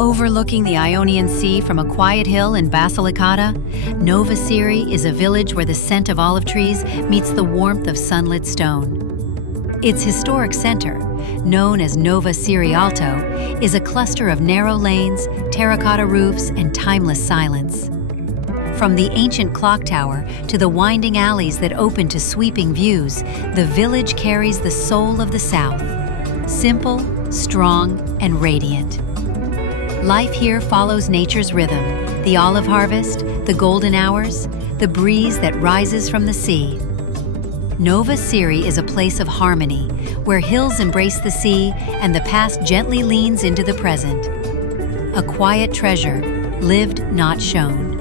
Overlooking the Ionian Sea from a quiet hill in Basilicata, Nova Siri is a village where the scent of olive trees meets the warmth of sunlit stone. Its historic center, known as Nova Siri Alto, is a cluster of narrow lanes, terracotta roofs, and timeless silence. From the ancient clock tower to the winding alleys that open to sweeping views, the village carries the soul of the South, simple, strong, and radiant. Life here follows nature's rhythm, the olive harvest, the golden hours, the breeze that rises from the sea. Nova Siri is a place of harmony, where hills embrace the sea and the past gently leans into the present. A quiet treasure, lived not shown.